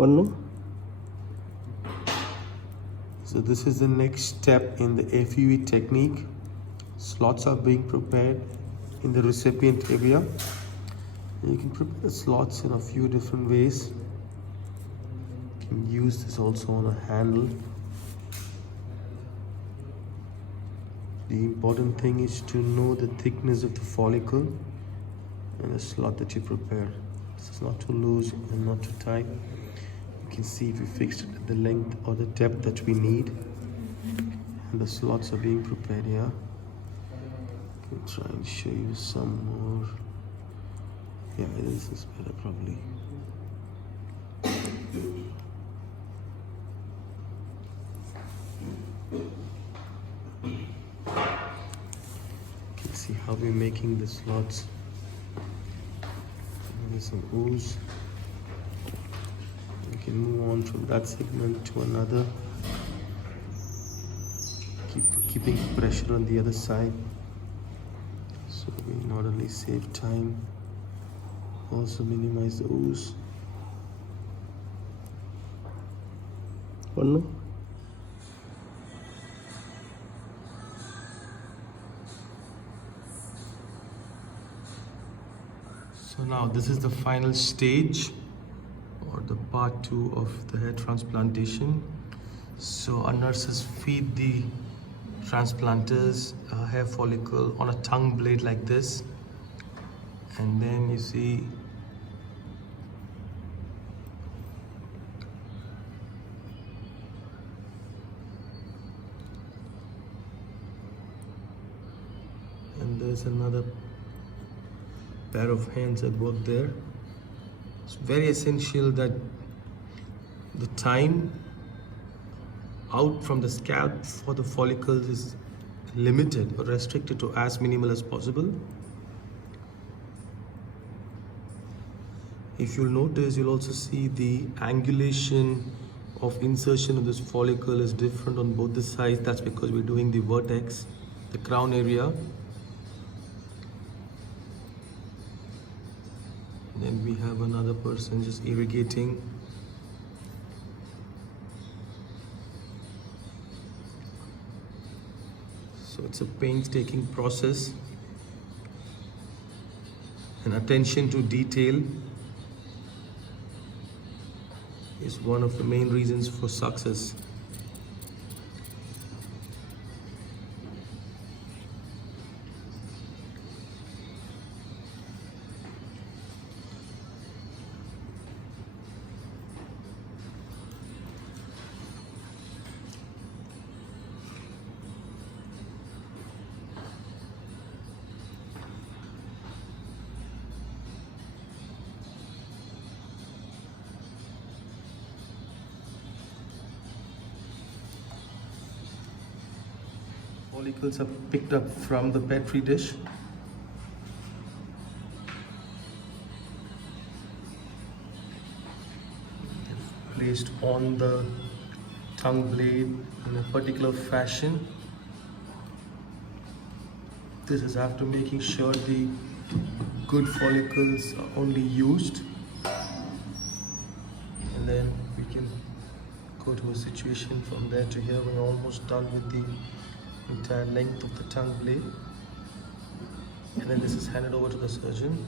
One more. So this is the next step in the FUE technique. Slots are being prepared in the recipient area. You can prepare the slots in a few different ways. You can use this also on a handle. The important thing is to know the thickness of the follicle and the slot that you prepare. This is not too loose and not too tight. You can see if we fixed it at the length or the depth that we need. And the slots are being prepared here. I can try and show you some more. Yeah, this is better probably. You can see how we're making the slots. There's some ooze. We can move on from that segment to another. Keeping pressure on the other side. So we not only save time, also minimize the ooze. One more. So now this is the final stage or the part 2 of the hair transplantation. So our nurses feed the transplanters hair follicle on a tongue blade like this, and then you see and there's another pair of hands at work there. It's very essential that the time out from the scalp for the follicles is limited or restricted to as minimal as possible. If you'll notice, you'll also see the angulation of insertion of this follicle is different on both the sides. That's because we're doing the vertex, the crown area. Then we have another person just irrigating. So it's a painstaking process, and attention to detail is one of the main reasons for success. Follicles are picked up from the petri dish. Placed on the tongue blade in a particular fashion. This is after making sure the good follicles are only used, and then we can go to a situation from there to here. We're almost done with the entire length of the tongue blade, and then this is handed over to the surgeon.